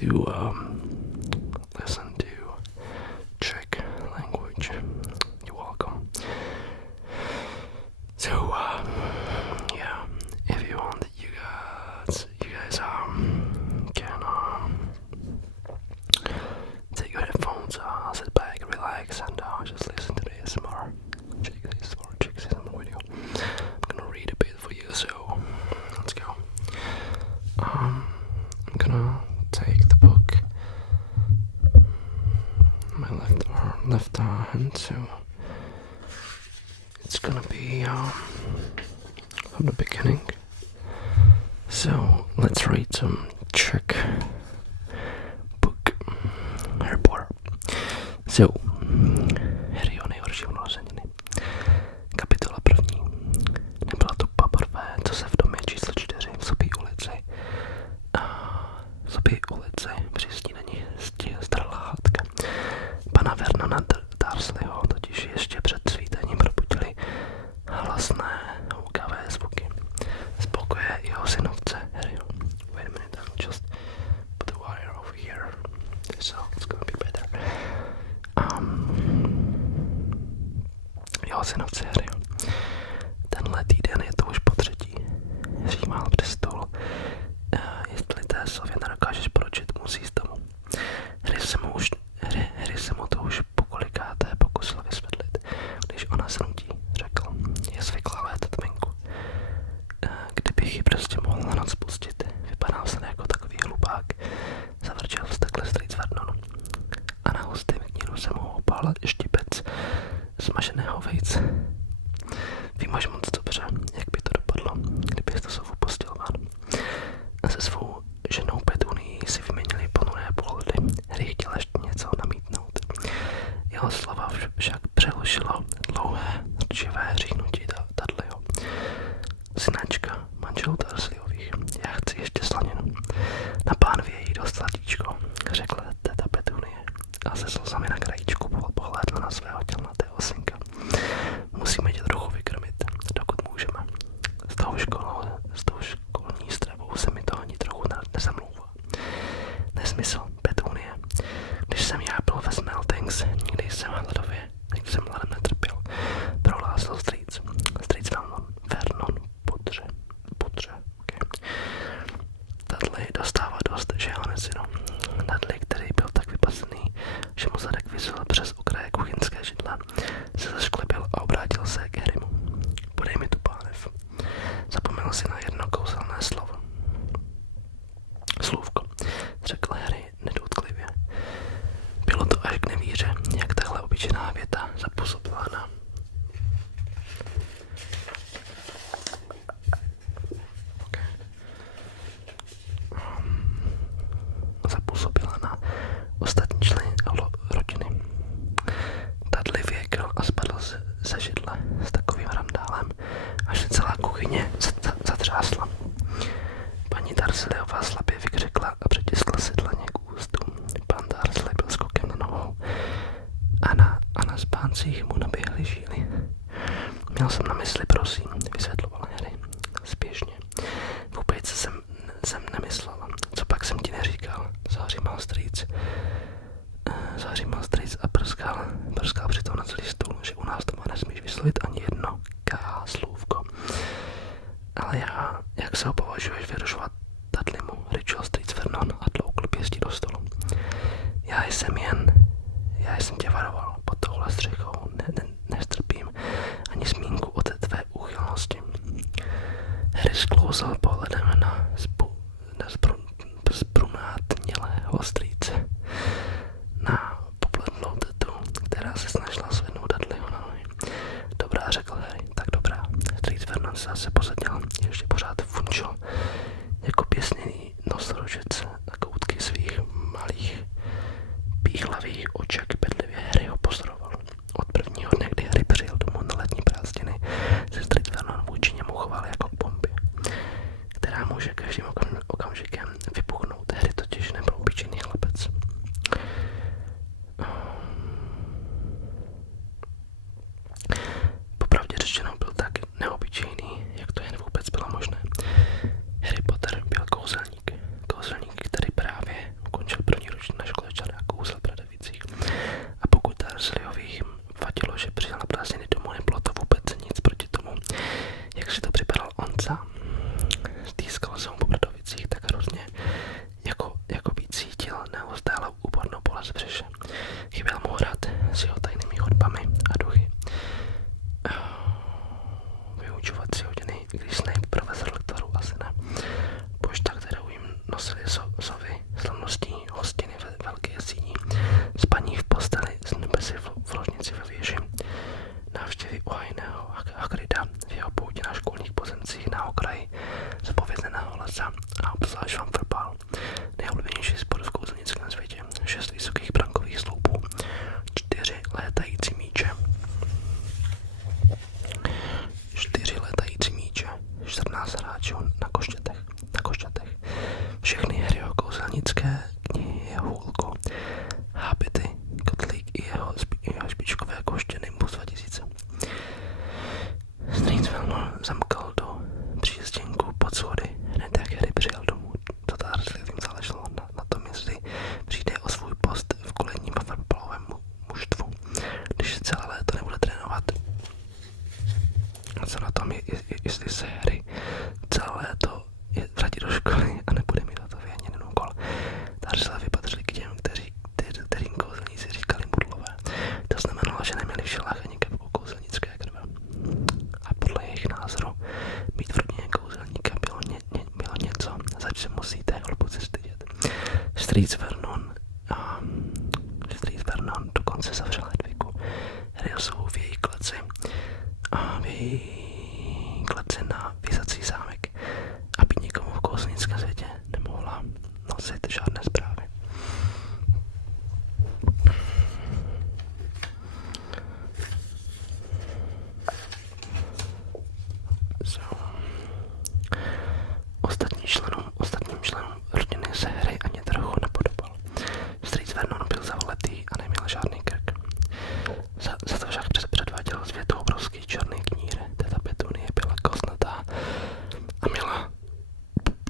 to listen to Czech language. You're welcome. So yeah, if you want, you guys can take your headphones, sit back, relax, and just listen to the ASMR Czech ASMR video. I'm gonna read a bit for you, so let's go. I'm gonna take the book my left hand, so it's gonna be from the beginning. So let's read some Czech book, Harry Potter. So, Harryho nejhorší narozeniny. Kapitola první. Nebyla to poprvé, co se v domě číslo 4 v Sobí ulici při snídani strhla hádka. Pana Vernona Dursleyho totiž ještě před svítaním probudili hlasné, houkavé zvuky. Z pokoje jeho synovce Harryho. Wait a minute, I'll just put the wire over here. So it's gonna be better. Jeho synovce Harryho. Tenhle týden je to už po třetí. Římal přes stůl. Jestli té sově nedokážeš poročit, musí z domu. Harry se mu to už pokolikáté pokusil vysvětlit, když ona se nutí, řekl. Je zvyklá létat venku. Kdybych ji prostě mohl na noc pustit, vypadal jsem jako takový hlupák. Zavrčel vztekle strýc Vernon. A na hustým kníru se mu opál štipec smaženého vejce. Víš moc dobře, jak by to dopadlo, kdybys to sovu pustil ven. A se svou ženou Petunií si vyměnili ponuré pohledy. Harry chtěl ještě něco namítnout. Jeho slova však přehlušilo dlouhé, rčivé říknutí Dudleyho. Synačka, manžel Dursleyových, já chci ještě slaninu. Na pánvě jí dost sladíčko, řekla teta Petunie a se slzami na krajíčku pohlédla na svého tělnatého synka. Musíme tě trochu vykrmit, dokud můžeme. S tou školní stravou se mi to ani trochu nezamlouvá. Nesmysl, Petunie. Když jsem já byl ve Smeltings, nikdy jsem hladově, jak jsem hladem netrpěl, prohlásil strýc Vernon Pudře. Okay. Dudley dostává dost, že ho nesynu. Dudley, který byl tak vypasený, že mu zadek vysil přes okraje kuchyňské židle, se zašklepil a obrátil se k Harrymu. Podej mi tu pánev. Zapomněl si na jedno kouzelné slůvko, řekl Harry nedůtklivě. Bylo to až k nevíře, jak tahle obyčejná věta zapůsobila na ostatní členy rodiny. Dudley věkl a spadl ze židle s takovým randálem, až se celá kuchyně zatřásla. Paní Dursleyová slabě vykřikla a přitiskla si dlaně k ústům. Pan Dursley byl skokem na nohou a na spáncích mu naběhly žíly. Měl jsem na mysli, prosím, vysvětloval Harry. Spěšně. Vůbec jsem nemyslela. Co pak jsem ti neříkal? Zahřímal strýc a prskal přitom na celý stůl, že u nás doma nesmíš vyslovit ani jedno slůvko. Ale já, jak se ho považuješ vyrušovat Dudleymu, ryčil strýc Vernon a tloukl pěstí do stolu. Já jsem tě varoval, pod touhle střechou nestrpím ani zmínku o té tvé úchylnosti. Harry sklouzal pohledem na zbrunátnělého strýce, na popledlou tetu, která se snažila zvednout Dudleyho na nohy. Dobrá, řekl Harry, tak dobrá. Strýc Vernon se zase posadil, ještě pořád funčil jako pěsněný nosorožec a koutky svých malých píchlavých oček bedlivě Harryho pozoroval. Od prvního dne, kdy Harry přijel domů na letní prázdniny, se Strýc Vernon vůči němu choval jako k bombě, která může každým okamžikem vypuknout. Harry totiž nebyl obyčejný chlapec. Popravdě řečeno byl tak neobyčejný, jak to jen vůbec bylo možné. Harry Potter byl kouzelník, vyučovací hodiny, když Snape profesor lektorů asi ne. Pošta, kterou jim nosili sovy, slavnostní hostiny velké jesíní, spaní v posteli s nebesy v ložnici ve věži, návštěvy uhajného Hagrida v jeho poutě na školních pozemcích na okraji zapovězeného lesa a obzvlášť Švamfrbal, nejoblíbenější sport v kouzelnickém světě, 6 vysokých brankových sloupů, 4 létající míče, 14 hráčů na košťatech, všechny Harryho kouzelnické knihy, jeho hůlko, hábity, kotlík i jeho špičkové koště Nimbus 2000. Stringsvelno zamkl do přízděnku pod schody, hned jak Harry přijel domů. To Dursleyovým záleželo na tom, jestli přijde o svůj post v kolejním Hufflepuffovém mužstvu, když celé léto nebude trénovat. A co na tom je, jestli se Harry celé léto vrátí do školy a nebude mít hotový ani jeden úkol. Dursleyovi patřili k těm, kterým kouzelníci říkali mudlové. To znamenalo, že neměli v žilách ani kapku kouzelnické krve. A podle jejich názoru být v rodině kouzelníka bylo něco, zač se musíte hluboce stydět. Strýc Vernon dokonce zavřel Hedvigu Harryho v její kleci na vězací zámek, aby nikomu v kouzelnickém světě nemohla nosit žádné zprávy. Ostatním členům rodiny se Harry ani trochu nepodobal. Strýc Vernon byl zavoletý a neměl žádný krk. Za to však předváděl světu obrovský černý knír. Teta Petunie byla kosnatá a měla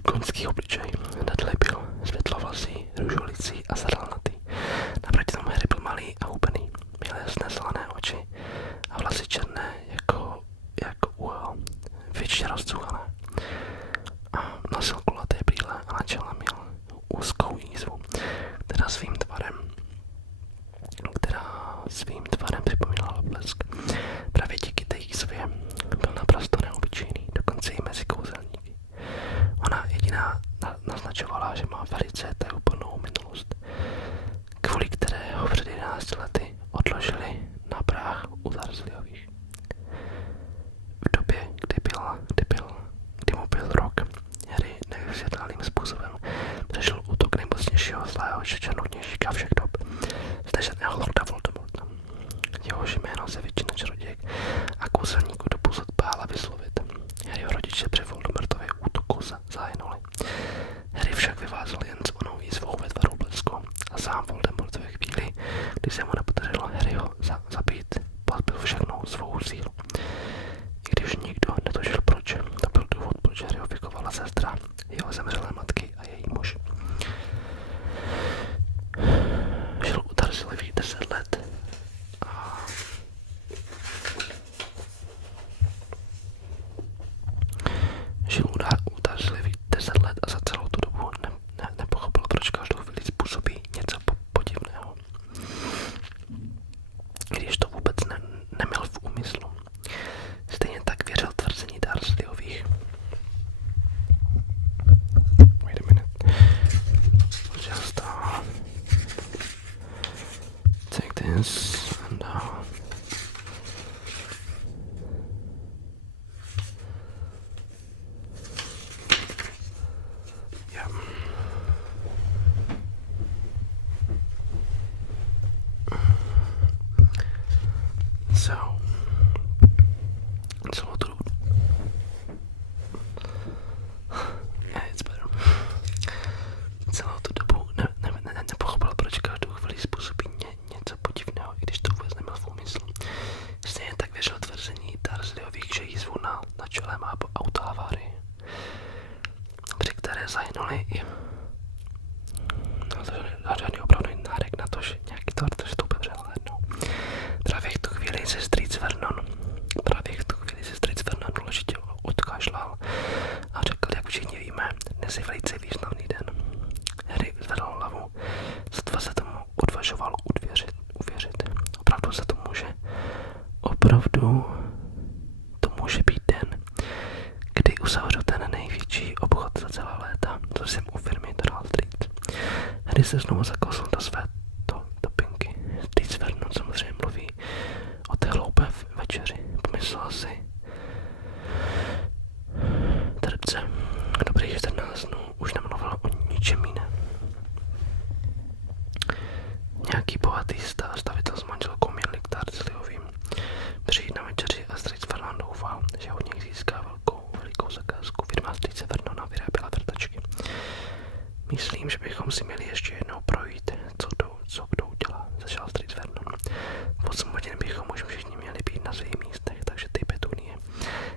koňský obličej. Dudley byl světlovlasý, růžolicý a zralnatý. Naproti tomu Harry byl malý a hubený. Měl jasné zelené oči a vlasy černé jako úhel, většině rozcuchané. Nosil kulaté brýle a na čele měl úzkou jízvu, která svým tvarem připomínala blesk. Právě díky té jízvě byl naprosto neobyčejný, dokonce i mezi kouzelníky. Ona jediná naznačovala, že má velice tajuplnou minulost, kvůli které ho před 11 lety odložili na práh u Dursleyových. V době, kdy mu byl rok, Harry nevysvětlným způsobem přešel útok nejmocnějšího zlého černokněžíka všech dob, zneženého Lorda Voldemorta. Jehož jméno se většina čarodějek a kouzelníků doposud bála vyslovit. Harryho rodiče při Voldemortově útoku zahynuli. Harry však vyvázal jen s onou výzvou ve tvaru blesku a sám Voldemort ve chvíli, kdy se mu nepodařilo Harryho zabít, pozbyl všechnou svou sílu. I když nikdo netušil proč, to byl důvod, proč Harryho vychovala sestra, jeho zemřelé matky a její muž. Žil u Dursleyových 10 let a za celou tu dobu nepochopil, proč každou chvíli způsobí něco podivného. Když to vůbec neměl v úmyslu. Stejně tak věřil tvrzení Dursleyových. Wait a minute. Just take this and yeah. So celou tu dobu nepochopil, proč každou chvíli způsobí něco podivného, i když to vůbec neměl v úmyslu. Stejně tak věřil tvrzení Dursleyových, že jízvu na čele má autohavárii, při které zahynuli i žádný opravdu nárek na to, že nějaký to úplně přehlédnou. Právě v tu chvíli se Strýc Vernon důležitě odkašlal a řekl, jak všichni víme, dnes je velice významný den. Harry zvedl hlavu, sotva se tomu odvažoval uvěřit. Opravdu to může být den, se znovu zakousl do své topinky. Steve Vernon samozřejmě mluví o té hloupé večeři. Pomyslel si. Trbce, dobrých 14 dnů už nemluvil o ničem jiném. Nějaký bohatý stavitel s manželkou měli k Tarzliovým přijít na večeři a Steve Vernon doufal, že od něj získá velikou zakázku. Firma Steve Vernona vyráběla vrtačky. Myslím, že bychom si měli ještě jednou projít, co kdo udělá, začal Steve Vernon. V 8 hodin bychom už všichni měli být na svých místech, takže ty Petunie.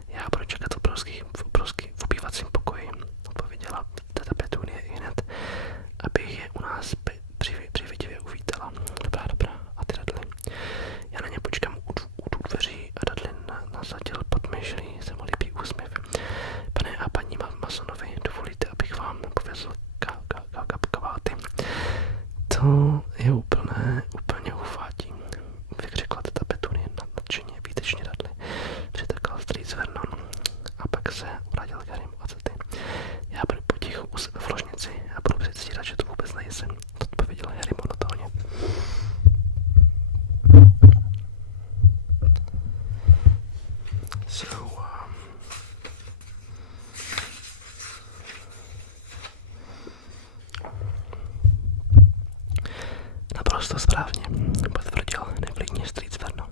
Já budu čekat v obývacím pokoji, odpověděla teta Petunie ihned, abych je u nás přivětivě uvítala. Dobrá, a ty Dudley. Já na ně počkám u dveří a Dudley nasadil pod myšlí se mu líbí úsměv. Pane a paní Masonovi, dovolíte, abych vám povězl kaváty. To je úplně ufátí, řekla teta Petunie nadšeně, výtečně Dudley. Přitakal Steve Vernon a pak se vrátil k Harrym a Cety. Já budu potichu v ložnici a budu předstírat, že to vůbec nejsem, odpověděl Harry monotónně. Naprosto správně, potvrdil nevlídně Steve Vernon.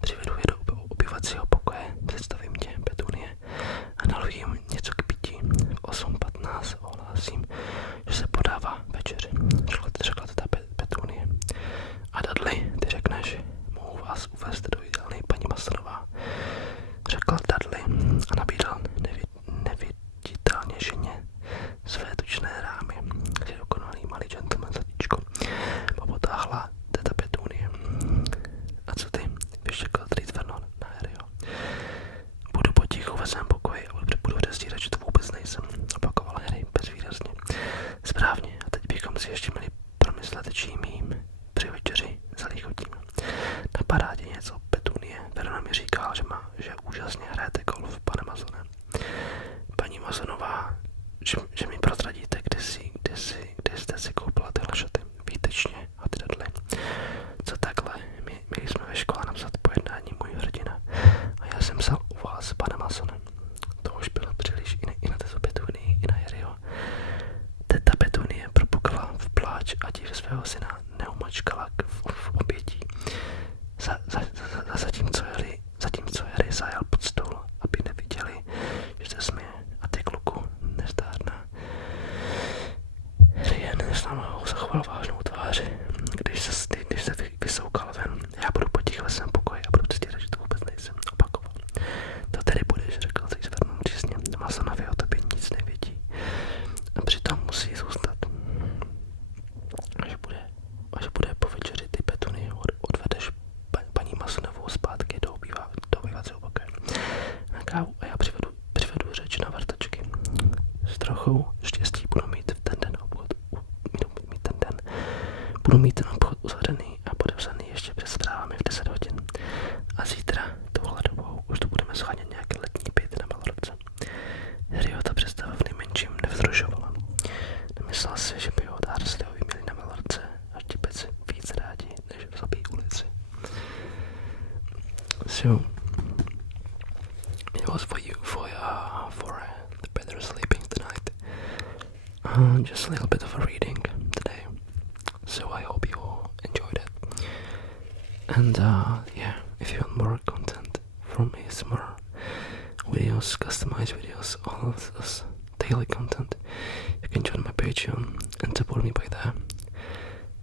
Přivedu je do obyvacího pokoje, představím tě, Petunie, a naliju jim něco k pití. V 8:15 ohlásím, že se podává večeři, řekla teta Petunie. A Dudley, ty řekneš, mohu vás uvést do jídelny paní Masonová, řekl Dudley a nabídl neviditelně ženě své tučné rámy, kde dokonalý malý gentleman zlatíčko. Popotáhla teta Petunie. A co ty? Vyštěkl Steve Vernon na Harryho. Budu potichu ve svém pokoji a budu předstírat, že to vůbec nejsem, opakoval Harry bezvýrazně. Správně, a teď bychom si ještě měli promyslet, čím jím při večeři zalichotíme. Napadá tě něco, Petunie? Vernon mi říkal, že úžasně hrajete golf, pane Masone. Paní Masonová, že mi prozradíte, kde jste si koupila tyhle šaty. Výtečně, a ty Dudley. Co takhle? Měli jsme ve škole napsat pojednání můj hrdina. A já jsem psal u vás, pane Masone. To už bylo příliš i na této Petunii, i na Harryho. Teta Petunie propukla v pláč a div svého syna neumačkala v obětí. Zatímco Harry zajel pod stůl, aby neviděli, že se směje. A ty, kluku, nezdárná. Harry jen nesnámou zachoval vážnou tváři, když se vysoukal ven. Já budu potichu ve svém pokoji a budu předstírat, že to vůbec nejsem, opakoval. To tedy budeš, řekl Steve Vernon přísně. Masonovi o tobě nic nevědí. A přitom musí zůstat. Až bude po večeři, ty Petunie odvedeš paní Masonovou zpátky do obývacího pokoje na kávu a já přivedu řeč na vrtačky. S trochou štěstí budu mít ten obchod uzavřený a podepsaný ještě před zprávami v 10 hodin. A zítra touhle dobou už to budeme shánět nějaké letní pit na Malorce. Harryho ta představa v nejmenším nevzrušovala. Nemyslel si, že by ho Dursleyhovi měli na Malorce a štipeci víc rádi, než v Zlobí ulici. So, it was for you for the better sleeping tonight. Just a little bit of a reading today. So I hope you all enjoyed it. And yeah, if you want more content from ASMR videos, customized videos, all of this daily content, you can join my Patreon and support me by there.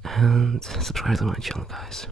And subscribe to my channel, guys.